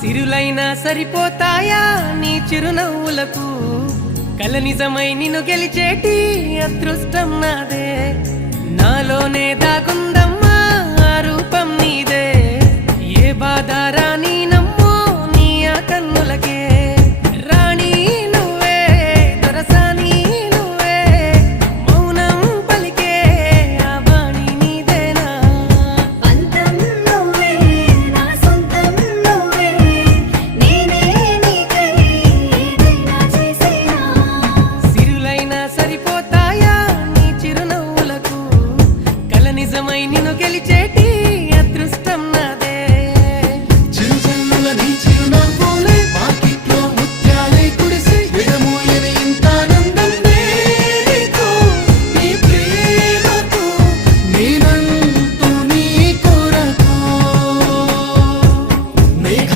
సిరులైనా సరిపోతాయా నీ చిరునవ్వులకు కల నిజమై నిన్ను గెలిచేటి అదృష్టం నాదే నాలోనే దాగుందమ్మా ఆ రూపం నీదే ఏ బాధ రాని